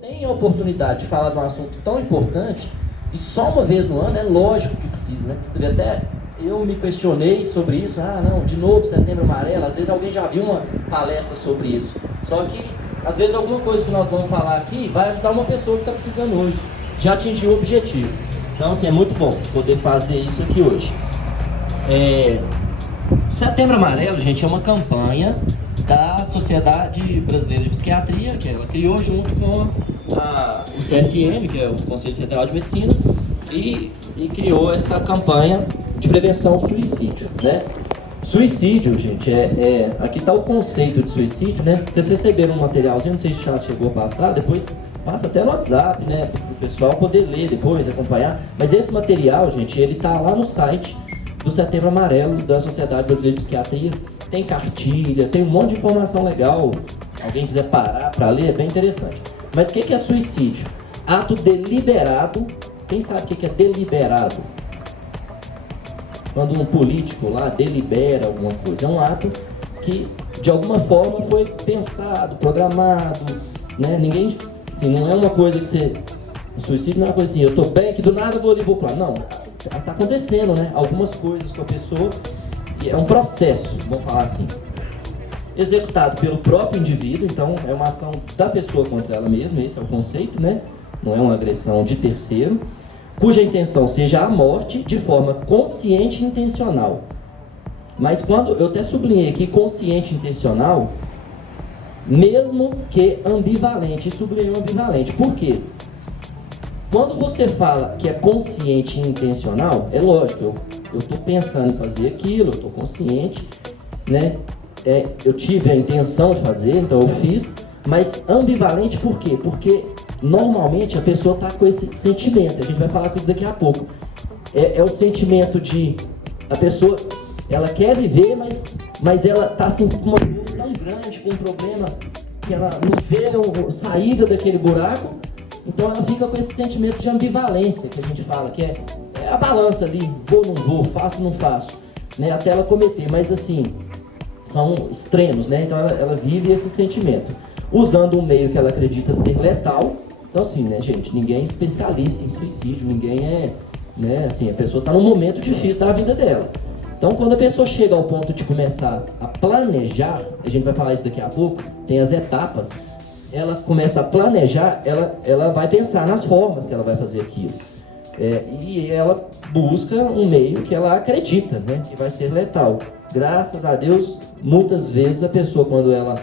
Tem a oportunidade de falar de um assunto tão importante, e só uma vez no ano é lógico que precisa, né? Porque até eu me questionei sobre isso, não, de novo Setembro Amarelo, às vezes alguém já viu uma palestra sobre isso, só que às vezes alguma coisa que nós vamos falar aqui vai ajudar uma pessoa que está precisando hoje, já atingiu o objetivo. Então assim, é muito bom poder fazer isso aqui hoje. Setembro Amarelo, gente, é uma campanha da Sociedade Brasileira de Psiquiatria, que ela criou junto com o CFM, que é o Conselho Federal de Medicina, e criou essa campanha de prevenção ao suicídio, né? Suicídio, gente, aqui está o conceito de suicídio, né? Vocês receberam um materialzinho, não sei se já chegou a passar, depois passa até no WhatsApp, né? Para o pessoal poder ler depois, acompanhar. Mas esse material, gente, ele está lá no site do Setembro Amarelo da Sociedade Brasileira de Psiquiatria. Tem cartilha, tem um monte de informação legal. Alguém quiser parar para ler, é bem interessante. Mas o que é suicídio? Ato deliberado. Quem sabe o que é deliberado? Quando um político lá delibera alguma coisa. É um ato que, de alguma forma, foi pensado, programado, né? Ninguém, assim, não é uma coisa que você... O suicídio não é uma coisa assim, eu tô bem, que do nada eu vou ali e vou pular. Não, tá acontecendo, né? Algumas coisas com a pessoa, que é um processo, vamos falar assim, executado pelo próprio indivíduo, então é uma ação da pessoa contra ela mesma, esse é o conceito, né? Não é uma agressão de terceiro, cuja intenção seja a morte de forma consciente e intencional. Mas quando, eu até sublinhei aqui, consciente e intencional, mesmo que ambivalente, e sublinhei ambivalente. Por quê? Quando você fala que é consciente e intencional, é lógico, eu estou pensando em fazer aquilo, eu estou consciente, né? Eu tive a intenção de fazer, então eu fiz, mas ambivalente por quê? Porque normalmente a pessoa está com esse sentimento, a gente vai falar com isso daqui a pouco. É o sentimento de, a pessoa, ela quer viver, mas ela está assim, com uma dor tão grande, com um problema, que ela não vê saída daquele buraco. Então ela fica com esse sentimento de ambivalência que a gente fala, que é a balança ali, vou, não vou, faço, não faço, né? Até ela cometer, mas assim, são extremos, né? Então ela vive esse sentimento, usando um meio que ela acredita ser letal. Então assim, né, gente, ninguém é especialista em suicídio, ninguém né, assim, a pessoa está num momento difícil da vida dela. Então quando a pessoa chega ao ponto de começar a planejar, a gente vai falar isso daqui a pouco, tem as etapas, ela começa a planejar, ela vai pensar nas formas que ela vai fazer aquilo. E ela busca um meio que ela acredita, né, que vai ser letal. Graças a Deus, muitas vezes a pessoa, quando ela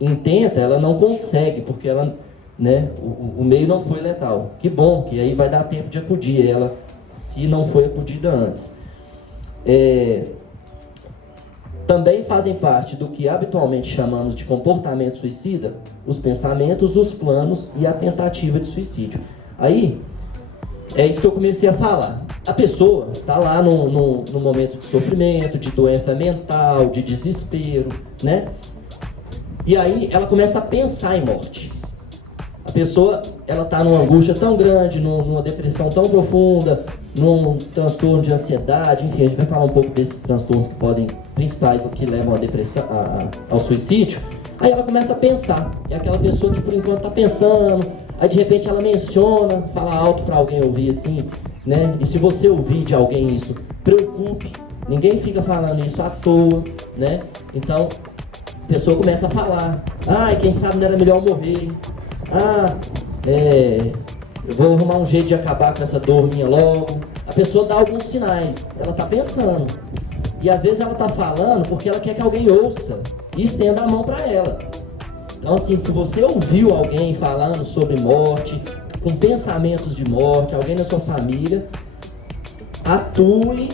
intenta, ela não consegue, porque ela, né, o meio não foi letal. Que bom, que aí vai dar tempo de acudir ela, se não foi acudida antes. Também fazem parte do que habitualmente chamamos de comportamento suicida, os pensamentos, os planos e a tentativa de suicídio. Aí, é isso que eu comecei a falar. A pessoa está lá no momento de sofrimento, de doença mental, de desespero, né? E aí ela começa a pensar em morte. A pessoa, ela está numa angústia tão grande, numa depressão tão profunda, num transtorno de ansiedade, enfim, a gente vai falar um pouco desses transtornos que podem, principais, que levam à depressão, ao suicídio. Aí ela começa a pensar, é aquela pessoa que por enquanto está pensando, aí de repente ela menciona, fala alto para alguém ouvir assim, né? E se você ouvir de alguém isso, preocupe, ninguém fica falando isso à toa, né? Então, a pessoa começa a falar, quem sabe não era melhor morrer, eu vou arrumar um jeito de acabar com essa dor minha logo. A pessoa dá alguns sinais, ela está pensando. E às vezes ela está falando porque ela quer que alguém ouça e estenda a mão para ela. Então assim, se você ouviu alguém falando sobre morte, com pensamentos de morte, alguém da sua família, atue,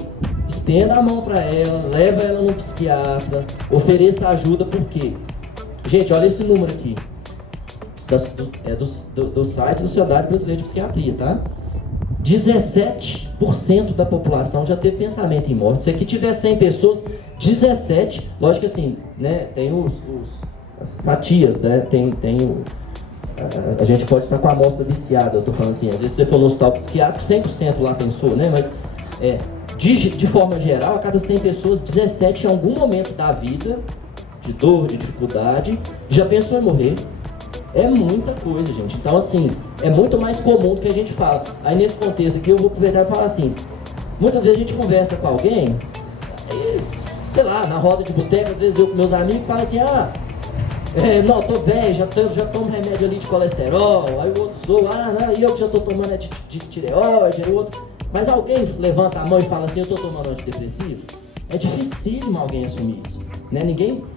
estenda a mão para ela, leva ela no psiquiatra, ofereça ajuda, por quê? Gente, olha esse número aqui. Do site da Sociedade Brasileira de Psiquiatria, tá? 17% da população já teve pensamento em morte. Se aqui tiver 100 pessoas, 17, lógico que assim, né, tem as fatias, né, a gente pode estar com a amostra viciada, eu tô falando assim, às vezes você for no hospital psiquiátrico, 100% lá pensou, né, mas de forma geral, a cada 100 pessoas, 17 em algum momento da vida, de dor, de dificuldade, já pensou em morrer. É muita coisa, gente. Então, assim, é muito mais comum do que a gente fala. Aí, nesse contexto aqui, eu vou aproveitar e falar assim, muitas vezes a gente conversa com alguém, e, sei lá, na roda de boteco, às vezes eu com meus amigos falam assim, não, tô velho, já tomo remédio ali de colesterol, aí o outro zoa, não, e eu que já tô tomando de tireoide, aí o outro... Mas alguém levanta a mão e fala assim, eu tô tomando antidepressivo? É dificílimo alguém assumir isso, né?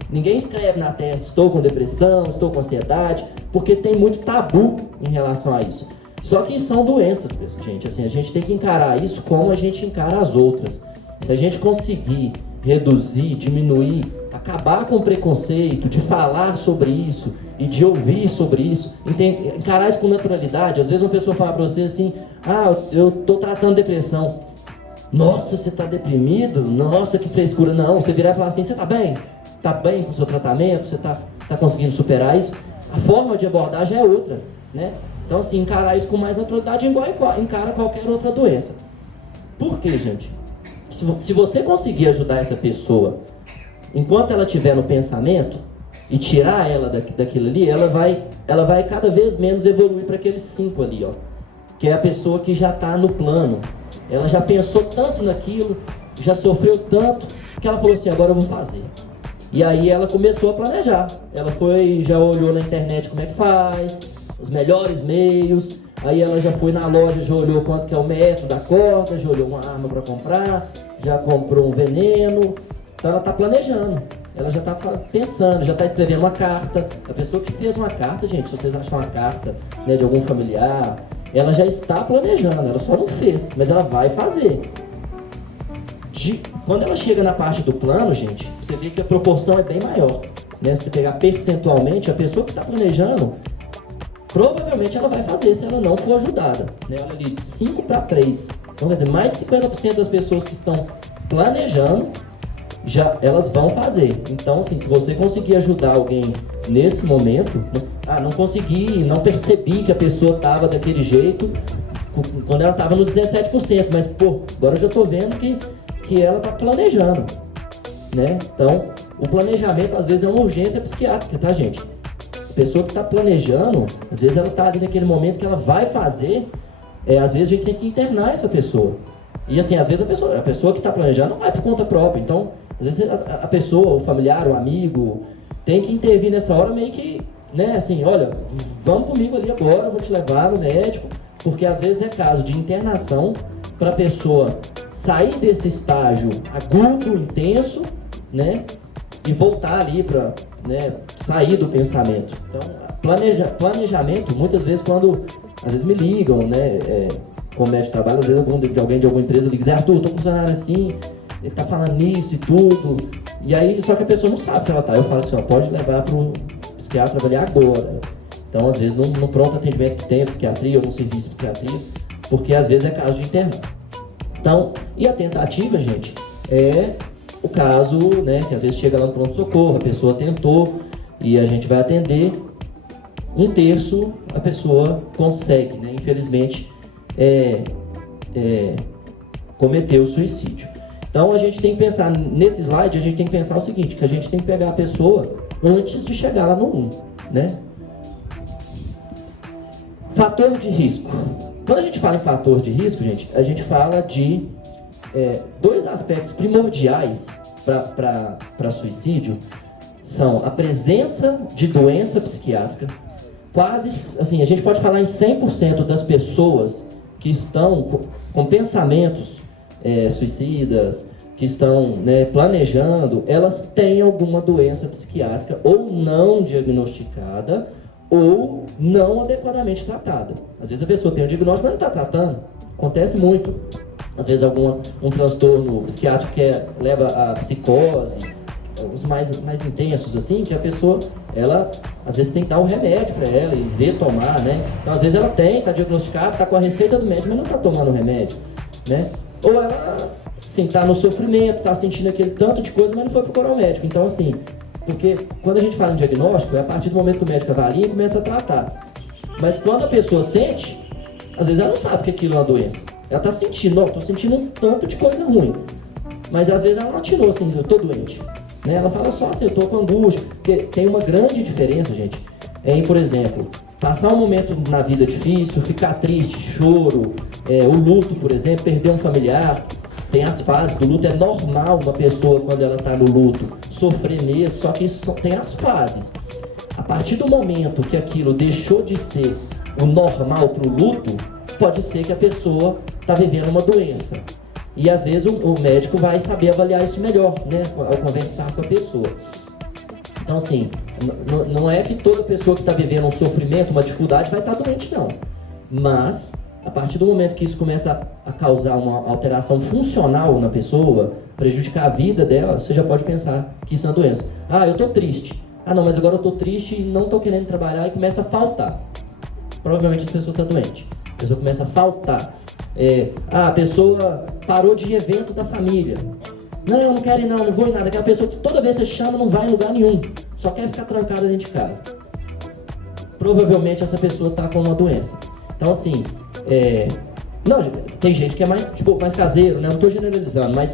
Ninguém escreve na testa, estou com depressão, estou com ansiedade, porque tem muito tabu em relação a isso. Só que são doenças, gente, assim, a gente tem que encarar isso como a gente encara as outras. Se a gente conseguir reduzir, diminuir, acabar com o preconceito, de falar sobre isso e de ouvir sobre isso, encarar isso com naturalidade. Às vezes uma pessoa fala para você assim, eu tô tratando depressão. Nossa, você tá deprimido? Nossa, que frescura. Não, você virar e falar assim, você tá bem? Tá bem com o seu tratamento? Você tá conseguindo superar isso? A forma de abordagem é outra, né? Então assim, encarar isso com mais naturalidade igual encara qualquer outra doença. Por quê, gente? Se você conseguir ajudar essa pessoa enquanto ela estiver no pensamento e tirar ela daquilo ali, ela vai cada vez menos evoluir para aqueles 5 ali, ó, que é a pessoa que já está no plano. Ela já pensou tanto naquilo, já sofreu tanto, que ela falou assim, agora eu vou fazer. E aí ela começou a planejar. Ela já olhou na internet como é que faz, os melhores meios. Aí ela já foi na loja, já olhou quanto que é o metro da corda, já olhou uma arma para comprar, já comprou um veneno. Então ela está planejando, ela já está pensando, já está escrevendo uma carta. A pessoa que fez uma carta, gente, se vocês acham uma carta, né, de algum familiar, ela já está planejando, ela só não fez, mas ela vai fazer. Quando ela chega na parte do plano, gente, você vê que a proporção é bem maior, né? Se você pegar percentualmente, a pessoa que está planejando, provavelmente ela vai fazer se ela não for ajudada, né? Olha ali, 5 para 3. Então, quer dizer, mais de 50% das pessoas que estão planejando, elas vão fazer. Então, assim, se você conseguir ajudar alguém nesse momento, não consegui, não percebi que a pessoa estava daquele jeito quando ela estava nos 17%, mas, agora eu já estou vendo que ela está planejando, né? Então, o planejamento, às vezes, é uma urgência psiquiátrica, tá, gente? A pessoa que está planejando, às vezes ela está ali naquele momento que ela vai fazer, às vezes a gente tem que internar essa pessoa. E, assim, às vezes a pessoa que está planejando não vai por conta própria, então... Às vezes a pessoa, o familiar, o amigo, tem que intervir nessa hora meio que, né, assim, olha, vamos comigo ali agora, eu vou te levar no médico, porque às vezes é caso de internação para a pessoa sair desse estágio agudo, intenso, né, e voltar ali para, né, sair do pensamento. Então, planejamento, muitas vezes quando, às vezes me ligam, né, como médico de trabalho, às vezes alguém de alguma empresa liga e diz, Arthur, tô com funcionário assim, ele tá falando nisso e tudo, e aí só que a pessoa não sabe se ela tá. Eu falo assim, pode levar para um psiquiatra avaliar agora. Então, às vezes, no pronto atendimento que tem a psiquiatria ou no serviço de psiquiatria, porque às vezes é caso de internar. Então, e a tentativa, gente, é o caso, né, que às vezes chega lá no pronto-socorro, a pessoa tentou e a gente vai atender, 1/3 a pessoa consegue, né, infelizmente, cometer o suicídio. Então a gente tem que pensar, nesse slide, a gente tem que pensar o seguinte, que a gente tem que pegar a pessoa antes de chegar lá no 1, né? Fator de risco. Quando a gente fala em fator de risco, gente, a gente fala de 2 aspectos primordiais para suicídio, são a presença de doença psiquiátrica. Quase, assim, a gente pode falar em 100% das pessoas que estão com pensamentos suicidas, que estão, né, planejando, elas têm alguma doença psiquiátrica ou não diagnosticada ou não adequadamente tratada. Às vezes a pessoa tem um diagnóstico, mas não está tratando. Acontece muito. Às vezes um transtorno psiquiátrico que leva a psicose, os mais intensos, assim, que a pessoa, ela, às vezes tem que dar um remédio para ela e retomar, né? Então, às vezes ela está diagnosticada, está com a receita do médico, mas não está tomando o remédio, né? Ou ela, assim, está no sofrimento, está sentindo aquele tanto de coisa, mas não foi procurar o médico. Então, assim, porque quando a gente fala em diagnóstico, é a partir do momento que o médico avalia e começa a tratar. Mas quando a pessoa sente, às vezes ela não sabe que aquilo é uma doença. Ela está sentindo, estou sentindo um tanto de coisa ruim. Mas às vezes ela não atirou assim, eu estou doente. Né? Ela fala só assim, eu estou com angústia. Porque tem uma grande diferença, gente. em, por exemplo, passar um momento na vida difícil, ficar triste, choro, o luto, por exemplo, perder um familiar. Tem as fases do luto, é normal uma pessoa, quando ela está no luto, sofrer mesmo, só que isso tem as fases. A partir do momento que aquilo deixou de ser o normal para o luto, pode ser que a pessoa está vivendo uma doença. E às vezes o médico vai saber avaliar isso melhor, né, ao conversar com a pessoa. Então, assim, não é que toda pessoa que está vivendo um sofrimento, uma dificuldade, vai estar doente, não. Mas, a partir do momento que isso começa a causar uma alteração funcional na pessoa, prejudicar a vida dela, você já pode pensar que isso é uma doença. Ah, eu estou triste. Ah, não, mas agora eu estou triste e não estou querendo trabalhar e começa a faltar. Provavelmente essa pessoa está doente. A pessoa começa a faltar. A pessoa parou de ir evento da família. Não, eu não quero ir não vou ir nada. Aquela pessoa que toda vez que você chama não vai em lugar nenhum. Só quer ficar trancada dentro de casa. Provavelmente essa pessoa está com uma doença. Então assim, não, tem gente que é mais caseiro, né? Não estou generalizando, mas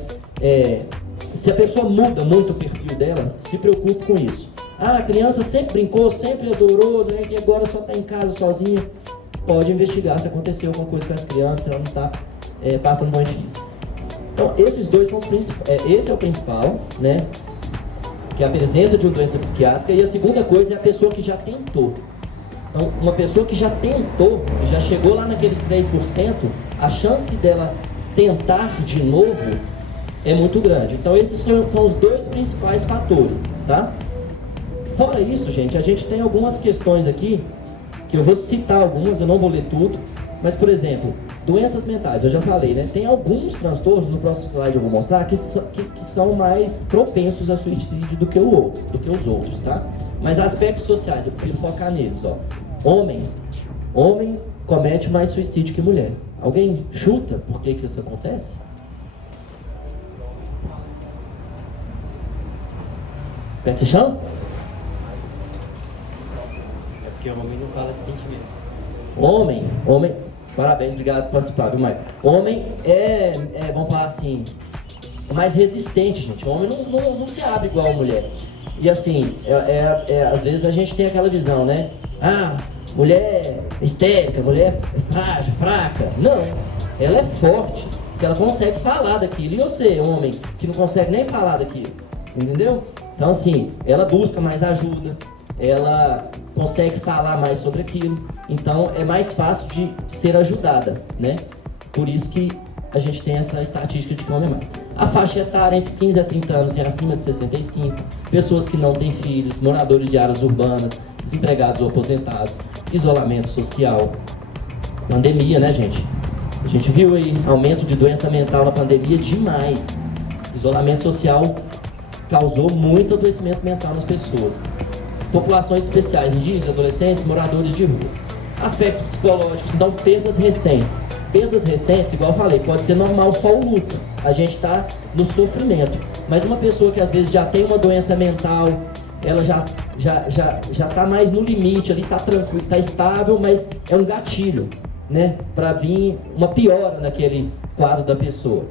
se a pessoa muda muito o perfil dela, se preocupe com isso. Ah, a criança sempre brincou, sempre adorou, né? E agora só está em casa sozinha. Pode investigar se aconteceu alguma coisa com as crianças, ela não está passando por difícil. Então, esses dois são os principais. Esse é o principal, né? Que é a presença de uma doença psiquiátrica. E a segunda coisa é a pessoa que já tentou. Então, uma pessoa que já tentou, que já chegou lá naqueles 3%, a chance dela tentar de novo é muito grande. Então, esses são os dois principais fatores, tá? Fora isso, gente, a gente tem algumas questões aqui, que eu vou citar algumas, eu não vou ler tudo, mas, por exemplo, doenças mentais, eu já falei, né? Tem alguns transtornos, no próximo slide eu vou mostrar, que são mais propensos a suicídio do que os outros, tá? Mas aspectos sociais, eu prefiro focar neles, ó. Homem comete mais suicídio que mulher. Alguém chuta por que isso acontece? Pé de chão? É porque o homem não fala de sentimento. Homem, parabéns, obrigado por participar, viu, Maicon? Homem vamos falar assim, mais resistente, gente. O homem não se abre igual a mulher. E assim, às vezes a gente tem aquela visão, né? Ah, mulher histérica, mulher frágil, fraca. Não, ela é forte, porque ela consegue falar daquilo. E você, homem, que não consegue nem falar daquilo, entendeu? Então assim, ela busca mais ajuda, ela consegue falar mais sobre aquilo, então é mais fácil de ser ajudada, né? Por isso que a gente tem essa estatística de come mais. A faixa etária entre 15 a 30 anos e acima de 65, pessoas que não têm filhos, moradores de áreas urbanas, desempregados ou aposentados, isolamento social, pandemia, né, gente? A gente viu aí aumento de doença mental na pandemia demais. Isolamento social causou muito adoecimento mental nas pessoas. Populações especiais, indígenas, adolescentes, moradores de ruas. Aspectos psicológicos, então perdas recentes. Perdas recentes, igual eu falei, pode ser normal só o luto. A gente está no sofrimento. Mas uma pessoa que às vezes já tem uma doença mental, ela já está mais no limite, ali está tranquilo, está estável, mas é um gatilho, né? Para vir uma piora naquele quadro da pessoa.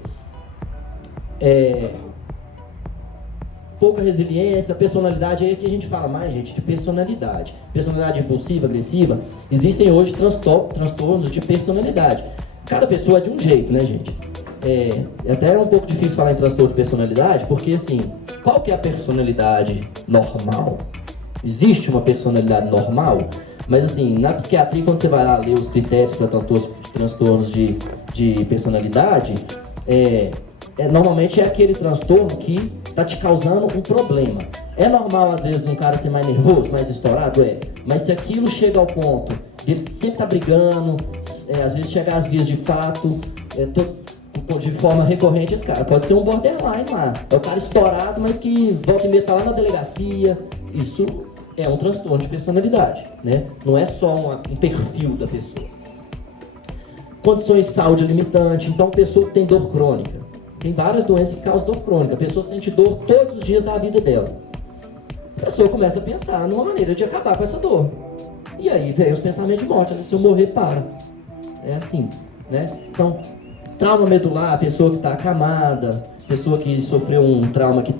Pouca resiliência, personalidade, aí que a gente fala mais, gente, de personalidade. Personalidade impulsiva, agressiva. Existem hoje transtornos de personalidade. Cada pessoa é de um jeito, né, gente? Até é um pouco difícil falar em transtorno de personalidade, porque, assim, qual que é a personalidade normal? Existe uma personalidade normal? Mas, assim, na psiquiatria, quando você vai lá ler os critérios para transtornos de personalidade, normalmente é aquele transtorno que está te causando um problema. É normal, às vezes, um cara ser mais nervoso, mais estourado? Mas se aquilo chega ao ponto de ele sempre estar brigando, às vezes chegar às vias de fato, de forma recorrente, esse cara pode ser um borderline lá. É o cara estourado, mas que volta e meia tá lá na delegacia. Isso é um transtorno de personalidade, né? Não é só um perfil da pessoa. Condições de saúde limitante. Então, pessoa que tem dor crônica. Tem várias doenças que causam dor crônica. A pessoa sente dor todos os dias da vida dela. A pessoa começa a pensar numa maneira de acabar com essa dor. E aí vem os pensamentos de morte. Se eu morrer, para. É assim, né? Então, Trauma medular, pessoa que está acamada, pessoa que sofreu um trauma que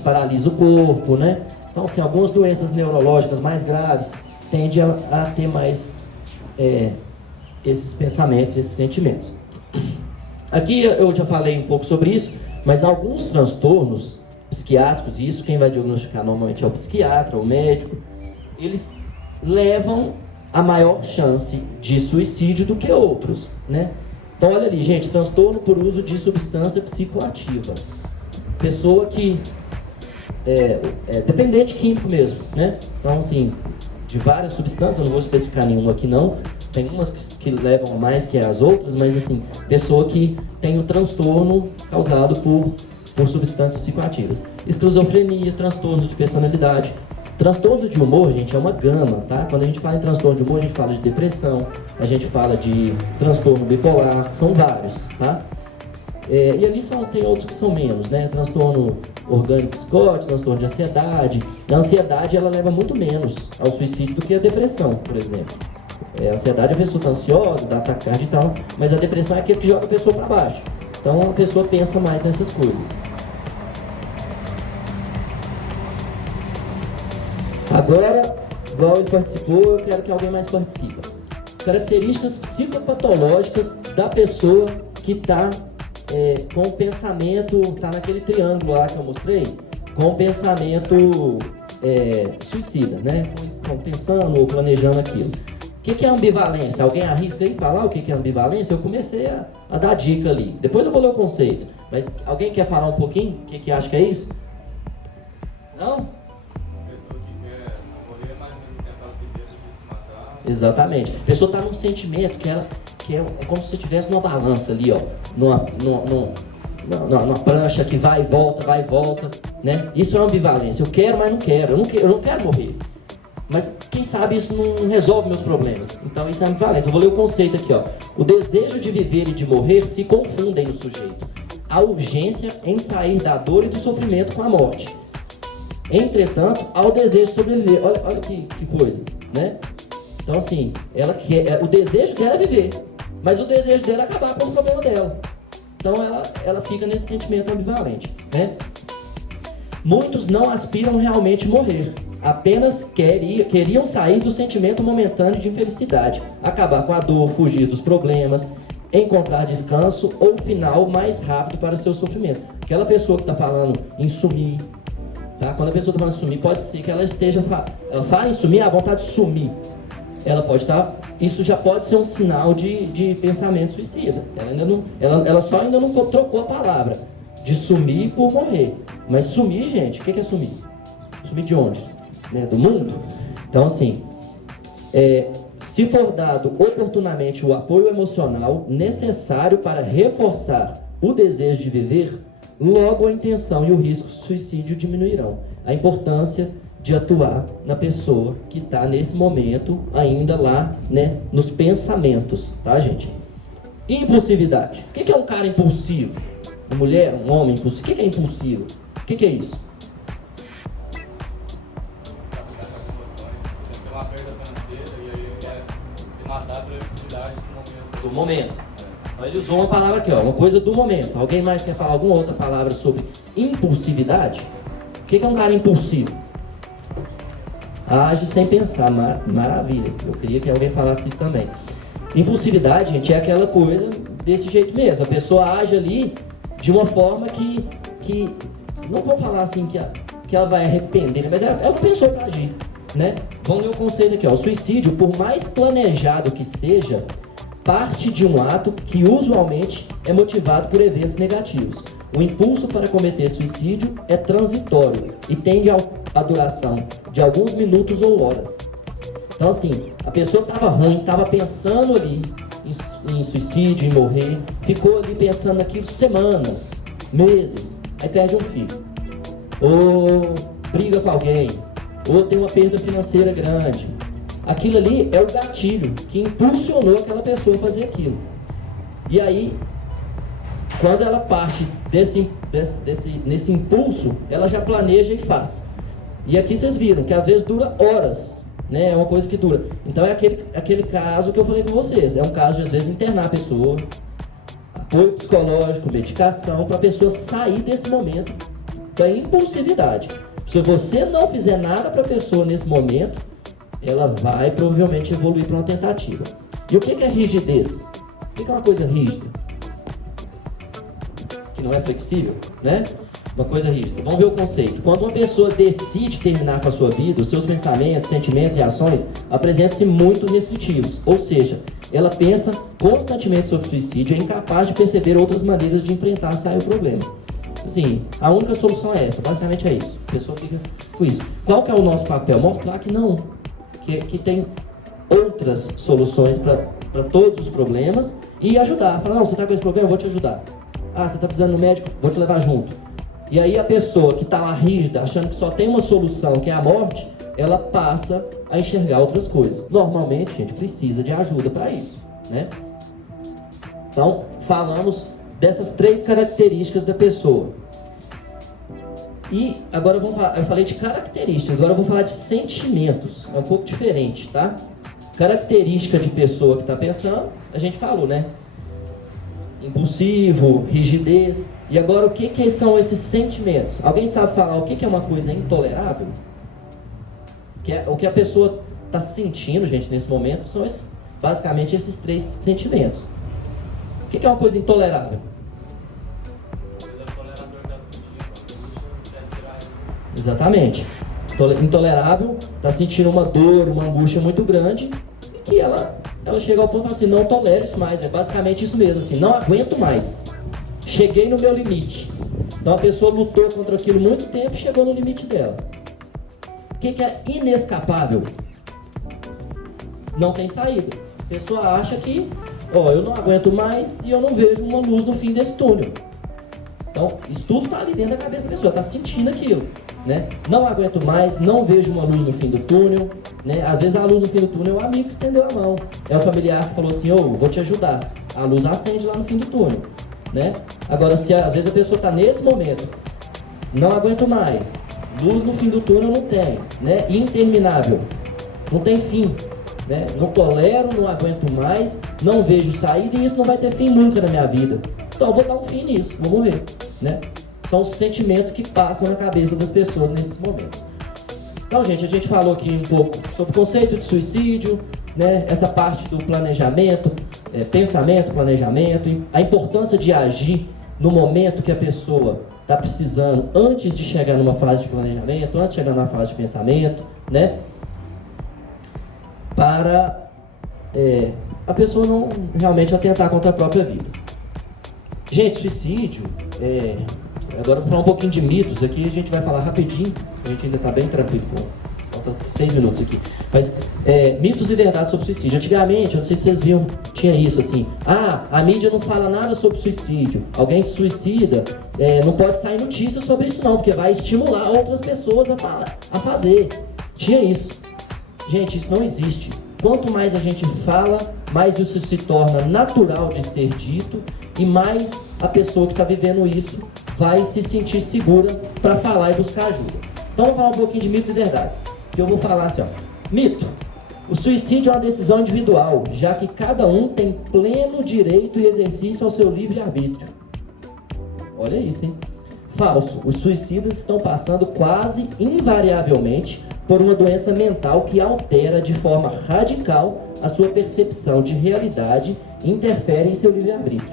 paralisa o corpo, né? Então, assim, algumas doenças neurológicas mais graves tendem a ter mais esses pensamentos, esses sentimentos. Aqui eu já falei um pouco sobre isso, mas alguns transtornos psiquiátricos, e isso quem vai diagnosticar normalmente é o psiquiatra, o médico, eles levam a maior chance de suicídio do que outros, né? Então olha ali, gente, transtorno por uso de substância psicoativa. Pessoa que dependente químico mesmo, né? Então assim, de várias substâncias, eu não vou especificar nenhuma aqui não, tem umas que levam mais que as outras, mas assim, pessoa que tem o transtorno causado por substâncias psicoativas. Esquizofrenia, transtornos de personalidade. Transtorno de humor, gente, é uma gama, tá? Quando a gente fala em transtorno de humor, a gente fala de depressão, a gente fala de transtorno bipolar, são vários, tá? E ali tem outros que são menos, né? Transtorno orgânico psicótico, transtorno de ansiedade. A ansiedade, ela leva muito menos ao suicídio do que a depressão, por exemplo. A ansiedade, a pessoa está ansiosa, dá ataque cardíaco e tal, mas a depressão é aquele que joga a pessoa para baixo. Então, a pessoa pensa mais nessas coisas. Agora, igual ele participou, eu quero que alguém mais participe. Características psicopatológicas da pessoa que está com o pensamento, está naquele triângulo lá que eu mostrei, com o pensamento suicida, né? Pensando ou planejando aquilo. O que é ambivalência? Alguém arrisca aí falar o que é ambivalência? Eu comecei a dar dica ali. Depois eu vou ler o conceito. Mas alguém quer falar um pouquinho? O que acha que é isso? Não? Exatamente. A pessoa está num sentimento que é como se você estivesse numa balança ali, ó, numa prancha que vai e volta, né? Isso é uma ambivalência. Eu quero, mas não quero. Eu não quero morrer. Mas quem sabe isso não resolve meus problemas. Então isso é ambivalência. Eu vou ler o conceito aqui, ó. O desejo de viver e de morrer se confundem no sujeito. A urgência em sair da dor e do sofrimento com a morte. Entretanto, há o desejo de sobreviver. Olha que coisa, né? Então assim, o desejo dela é viver, mas o desejo dela é acabar com o problema dela. Então ela fica nesse sentimento ambivalente, né? Muitos não aspiram realmente morrer, apenas queriam sair do sentimento momentâneo de infelicidade, acabar com a dor, fugir dos problemas, encontrar descanso ou final mais rápido para o seu sofrimento. Aquela pessoa que está falando em sumir, tá? Quando a pessoa está falando em sumir, pode ser que ela fala em sumir, a vontade de sumir. Ela pode estar, isso já pode ser um sinal de pensamento suicida. Ela só ainda não trocou a palavra de sumir por morrer. Mas sumir, gente, o que é sumir? Sumir de onde? Né? Do mundo? Então, assim, se for dado oportunamente o apoio emocional necessário para reforçar o desejo de viver, logo a intenção e o risco de suicídio diminuirão. A importância de atuar na pessoa que está nesse momento ainda lá, né, nos pensamentos, tá, gente? Impulsividade. O que é um cara impulsivo? Uma mulher, um homem impulsivo? O que é impulsivo? O que é isso? Tem uma perda financeira e aí ele quer se matar pela impulsividade do momento. Então ele usou uma palavra aqui, ó, uma coisa do momento. Alguém mais quer falar alguma outra palavra sobre impulsividade? O que é um cara impulsivo? Age sem pensar, maravilha. Eu queria que alguém falasse isso também. Impulsividade, gente, é aquela coisa desse jeito mesmo. A pessoa age ali de uma forma que não vou falar assim que ela vai arrepender, mas ela pensou para agir, né? Vamos ler o conceito aqui, ó. O suicídio, por mais planejado que seja, parte de um ato que usualmente é motivado por eventos negativos. O impulso para cometer suicídio é transitório e tende a duração de alguns minutos ou horas. Então assim, a pessoa estava ruim, estava pensando ali em suicídio, em morrer, ficou ali pensando naquilo semanas, meses, aí perde um filho, ou briga com alguém, ou tem uma perda financeira grande. Aquilo ali é o gatilho que impulsionou aquela pessoa a fazer aquilo. E aí, quando ela parte nesse impulso, ela já planeja e faz. E aqui vocês viram que às vezes dura horas, né? É uma coisa que dura. Então é aquele caso que eu falei com vocês. É um caso de às vezes internar a pessoa, apoio psicológico, medicação, para a pessoa sair desse momento da impulsividade. Se você não fizer nada para a pessoa nesse momento, ela vai provavelmente evoluir para uma tentativa. E o que é rigidez? O que é uma coisa rígida? Que não é flexível, né? Uma coisa rígida. Vamos ver o conceito. Quando uma pessoa decide terminar com a sua vida, os seus pensamentos, sentimentos e ações apresentam-se muito restritivos. Ou seja, ela pensa constantemente sobre suicídio e é incapaz de perceber outras maneiras de enfrentar e sair o problema. Assim, a única solução é essa, basicamente é isso. A pessoa fica com isso. Qual que é o nosso papel? Mostrar que não, que tem outras soluções para todos os problemas e ajudar. Falar, não, você está com esse problema, eu vou te ajudar. Ah, você está precisando no médico, vou te levar junto. E aí a pessoa que está lá rígida, achando que só tem uma solução, que é a morte, ela passa a enxergar outras coisas. Normalmente, a gente precisa de ajuda para isso, né? Então, falamos dessas 3 características da pessoa. E agora eu falei de características, agora eu vou falar de sentimentos. É um pouco diferente, tá? Característica de pessoa que está pensando, a gente falou, né? Impulsivo, rigidez. E agora o que são esses sentimentos? Alguém sabe falar o que é uma coisa intolerável? O que a pessoa está sentindo, gente, nesse momento, são basicamente esses 3 sentimentos. O que é uma coisa intolerável? Exatamente. Intolerável, está sentindo uma dor, uma angústia muito grande, e que ela chega ao ponto assim, não tolero isso mais. É basicamente isso mesmo, assim, não aguento mais. Cheguei no meu limite. Então a pessoa lutou contra aquilo muito tempo e chegou no limite dela. O que é inescapável? Não tem saída. A pessoa acha que, eu não aguento mais e eu não vejo uma luz no fim desse túnel. Então, isso tudo está ali dentro da cabeça da pessoa, está sentindo aquilo, né? Não aguento mais, não vejo uma luz no fim do túnel, né? Às vezes a luz no fim do túnel é o amigo que estendeu a mão, é o familiar que falou assim, vou te ajudar. A luz acende lá no fim do túnel, né? Agora, se às vezes a pessoa está nesse momento, não aguento mais, luz no fim do túnel não tem, né? Interminável, não tem fim, né? Não tolero, não aguento mais, não vejo saída e isso não vai ter fim nunca na minha vida. Então eu vou dar um fim nisso, vou morrer, né? São os sentimentos que passam na cabeça das pessoas nesses momentos. Então, gente, a gente falou aqui um pouco sobre o conceito de suicídio, né? Essa parte do planejamento, pensamento, planejamento, a importância de agir no momento que a pessoa está precisando, antes de chegar numa fase de planejamento, antes de chegar numa fase de pensamento, né? Para a pessoa não realmente atentar contra a própria vida. Gente, suicídio, agora vou falar um pouquinho de mitos aqui, a gente vai falar rapidinho, a gente ainda está bem tranquilo, falta 6 minutos aqui. Mas, mitos e verdades sobre suicídio. Antigamente, eu não sei se vocês viam, tinha isso assim, a mídia não fala nada sobre suicídio, alguém se suicida, não pode sair notícia sobre isso não, porque vai estimular outras pessoas a fazer. Tinha isso. Gente, isso não existe. Quanto mais a gente fala, mais isso se torna natural de ser dito e mais a pessoa que está vivendo isso vai se sentir segura para falar e buscar ajuda. Então, vamos falar um pouquinho de mitos e verdades. Eu vou falar assim, mito. O suicídio é uma decisão individual, já que cada um tem pleno direito e exercício ao seu livre-arbítrio. Olha isso, hein? Falso. Os suicidas estão passando quase invariavelmente por uma doença mental que altera de forma radical a sua percepção de realidade e interfere em seu livre-arbítrio.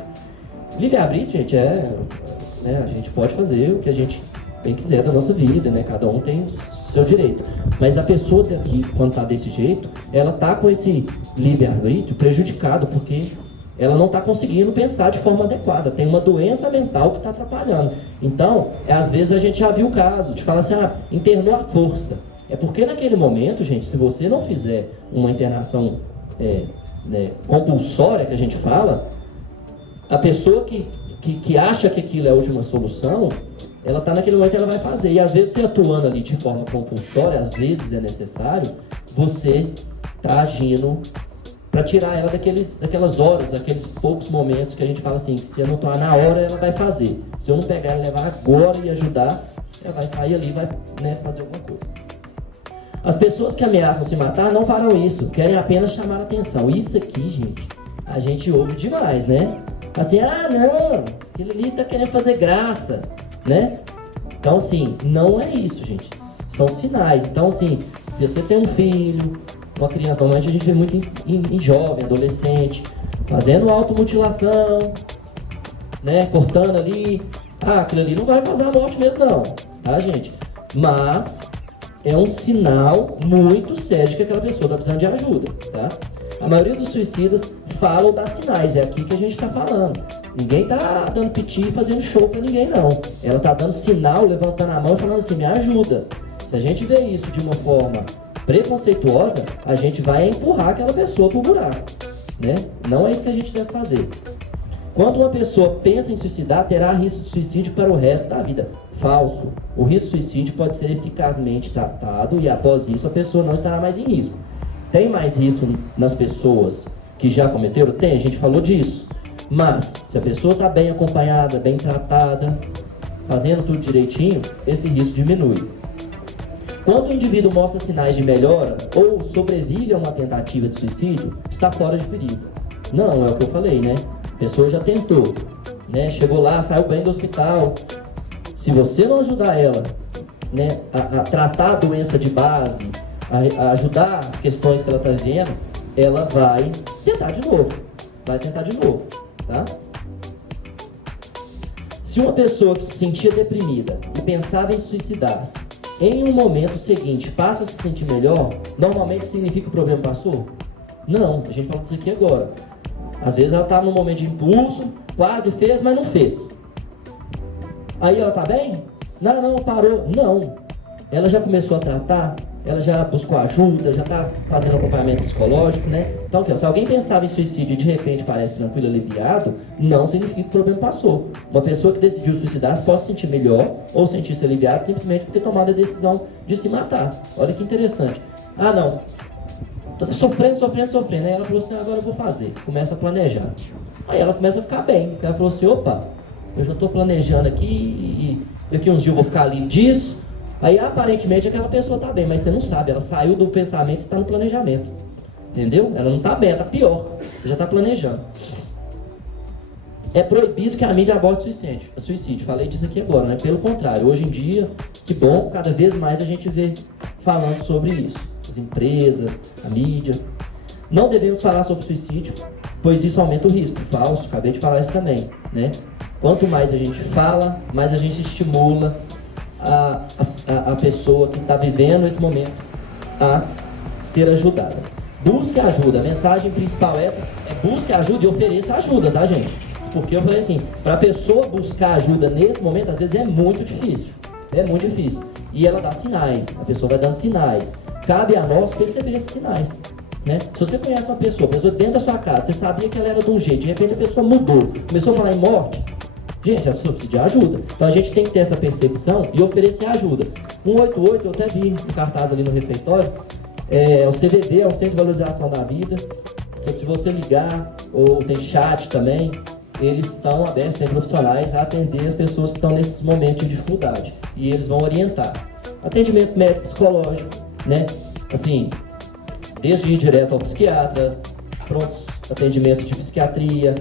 Livre-arbítrio, gente, a gente pode fazer o que a gente bem quiser da nossa vida, né? Cada um tem o seu direito. Mas a pessoa daqui, quando está desse jeito, ela está com esse livre-arbítrio prejudicado, porque ela não está conseguindo pensar de forma adequada. Tem uma doença mental que está atrapalhando. Então, às vezes a gente já viu o caso de falar assim, internou à força. É porque naquele momento, gente, se você não fizer uma internação compulsória, que a gente fala, a pessoa que acha que aquilo é a última solução, ela está naquele momento, ela vai fazer. E às vezes, você atuando ali de forma compulsória, às vezes é necessário, você está agindo para tirar ela daquelas horas, aqueles poucos momentos que a gente fala assim, que se eu não atuar na hora, ela vai fazer. Se eu não pegar e levar agora e ajudar, ela vai sair ali e vai fazer alguma coisa. As pessoas que ameaçam se matar não farão isso, querem apenas chamar a atenção. Isso aqui, gente, a gente ouve demais, né? Assim, não, aquele ali tá querendo fazer graça, né? Então, assim, não é isso, gente. São sinais. Então, assim, se você tem um filho, uma criança, normalmente a gente vê muito em jovem, adolescente, fazendo automutilação, né? Cortando ali. Aquilo ali não vai causar morte mesmo, não, tá, gente? Mas é um sinal muito sério de que aquela pessoa está precisando de ajuda, tá? A maioria dos suicidas falam das sinais, é aqui que a gente está falando. Ninguém está dando piti e fazendo show para ninguém, não. Ela está dando sinal, levantando a mão e falando assim, me ajuda. Se a gente vê isso de uma forma preconceituosa, a gente vai empurrar aquela pessoa pro buraco, né? Não é isso que a gente deve fazer. Quando uma pessoa pensa em suicidar, terá risco de suicídio para o resto da vida. Falso. O risco de suicídio pode ser eficazmente tratado e após isso a pessoa não estará mais em risco. Tem mais risco nas pessoas que já cometeram? Tem, a gente falou disso. Mas, se a pessoa está bem acompanhada, bem tratada, fazendo tudo direitinho, esse risco diminui. Quando o indivíduo mostra sinais de melhora ou sobrevive a uma tentativa de suicídio, está fora de perigo. Não, é o que eu falei, né? A pessoa já tentou, né? Chegou lá, saiu bem do hospital. Se você não ajudar ela, né, a tratar a doença de base, a ajudar as questões que ela está vivendo, ela vai tentar de novo. Tá? Se uma pessoa que se sentia deprimida e pensava em suicidar-se, em um momento seguinte passa a se sentir melhor, normalmente significa que o problema passou? Não, a gente fala disso aqui agora. Às vezes ela está num momento de impulso, quase fez, mas não fez. Aí ela está bem? Não, parou. Não. Ela já começou a tratar, ela já buscou ajuda, já está fazendo acompanhamento psicológico, né? Então, se alguém pensava em suicídio e de repente parece tranquilo, aliviado, não significa que o problema passou. Uma pessoa que decidiu suicidar pode se sentir melhor ou sentir-se aliviado simplesmente por ter tomado a decisão de se matar. Olha que interessante. Não. Tô sofrendo. Aí ela falou assim, agora eu vou fazer. Começa a planejar. Aí ela começa a ficar bem. Porque ela falou assim, opa, eu já estou planejando aqui e daqui uns dias eu vou ficar livre disso. Aí aparentemente aquela pessoa está bem, mas você não sabe, ela saiu do pensamento e está no planejamento. Entendeu? Ela não está bem, ela está pior. Já está planejando. É proibido que a mídia aborde suicídio. Falei disso aqui agora, né? Pelo contrário, hoje em dia, que bom, cada vez mais a gente vê falando sobre isso. As empresas, a mídia. Não devemos falar sobre suicídio, pois isso aumenta o risco. Falso, acabei de falar isso também, né? Quanto mais a gente fala, mais a gente estimula a pessoa que está vivendo esse momento a ser ajudada. Busque ajuda. A mensagem principal é busque ajuda e ofereça ajuda, tá, gente? Porque eu falei assim, para a pessoa buscar ajuda nesse momento, às vezes é muito difícil. É muito difícil. E ela dá sinais, a pessoa vai dando sinais. Cabe a nós perceber esses sinais, né? Se você conhece uma pessoa dentro da sua casa, você sabia que ela era de um jeito, de repente a pessoa mudou, começou a falar em morte, gente, essa pessoa precisa de ajuda. Então a gente tem que ter essa percepção e oferecer ajuda. 188, eu até vi um cartaz ali no refeitório, o CVV, é o Centro de Valorização da Vida. Se você ligar, ou tem chat também, eles estão abertos, tem profissionais a atender as pessoas que estão nesses momentos de dificuldade. E eles vão orientar. Atendimento médico psicológico, né? Assim, desde ir direto ao psiquiatra, prontos, atendimento de psiquiatria.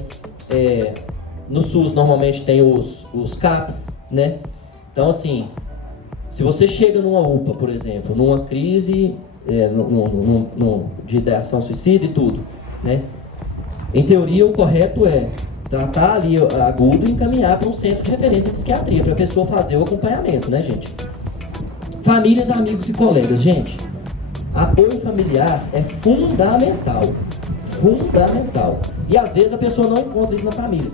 No SUS normalmente tem os CAPs, né? Então, assim, se você chega numa UPA, por exemplo, numa crise de ideação suicida e tudo, né? Em teoria, o correto é tratar ali agudo e encaminhar para um centro de referência de psiquiatria, para a pessoa fazer o acompanhamento, né, gente? Famílias, amigos e colegas, gente, apoio familiar é fundamental. Fundamental. E às vezes a pessoa não encontra isso na família.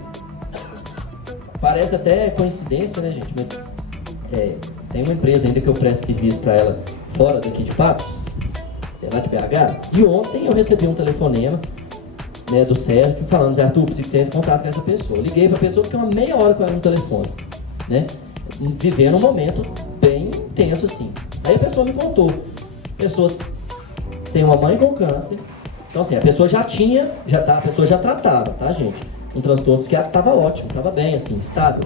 Parece até coincidência, né, gente? Mas tem uma empresa ainda que eu presto serviço para ela fora daqui de Patos, lá de BH, e ontem eu recebi um telefonema, né, do Sérgio falando, Arthur, preciso que você entre em contato com essa pessoa. Eu liguei para a pessoa, fiquei uma meia hora com ela no telefone, né? Vivendo um momento bem tenso assim. Aí a pessoa me contou, a pessoa tem uma mãe com câncer, então assim, a pessoa a pessoa já tratava, tá, gente? Um transtorno psiquiátrico estava ótimo, estava bem, assim, estável.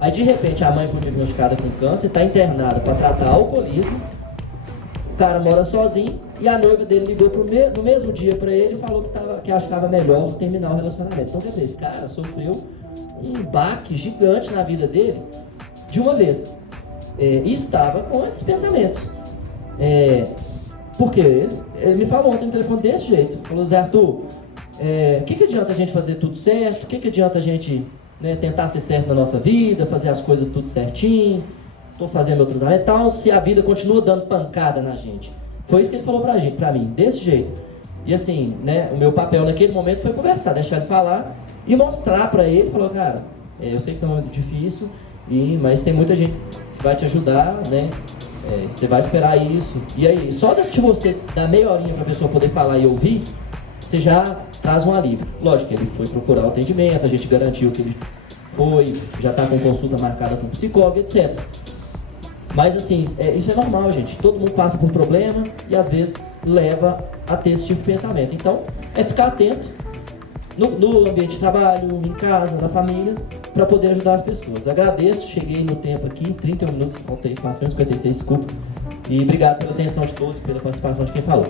Aí de repente a mãe foi diagnosticada com câncer, está internada para tratar alcoolismo, cara mora sozinho e a noiva dele ligou no mesmo dia para ele e falou que achava melhor terminar o relacionamento. Então, quer dizer, esse cara sofreu um baque gigante na vida dele de uma vez. E estava com esses pensamentos. Porque ele me falou ontem no telefone desse jeito. Falou: Zé Arthur, o que adianta a gente fazer tudo certo? O que adianta a gente, né, tentar ser certo na nossa vida, fazer as coisas tudo certinho? Estou fazendo meu tratamento e tal, se a vida continua dando pancada na gente. Foi isso que ele falou pra mim, desse jeito. E assim, né, o meu papel naquele momento foi conversar, deixar ele falar e mostrar pra ele. Falou: cara, eu sei que isso é um momento difícil, mas tem muita gente que vai te ajudar, né? Você vai esperar isso. E aí, só de você dar meia horinha pra pessoa poder falar e ouvir, você já traz um alívio. Lógico que ele foi procurar o atendimento, a gente garantiu que ele foi, já está com consulta marcada com psicólogo, etc. Mas assim, isso é normal, gente. Todo mundo passa por problema e às vezes leva a ter esse tipo de pensamento. Então, ficar atento no ambiente de trabalho, em casa, na família, para poder ajudar as pessoas. Agradeço, cheguei no tempo aqui, 31 minutos, faltei, passei uns 56, desculpa. E obrigado pela atenção de todos, pela participação de quem falou.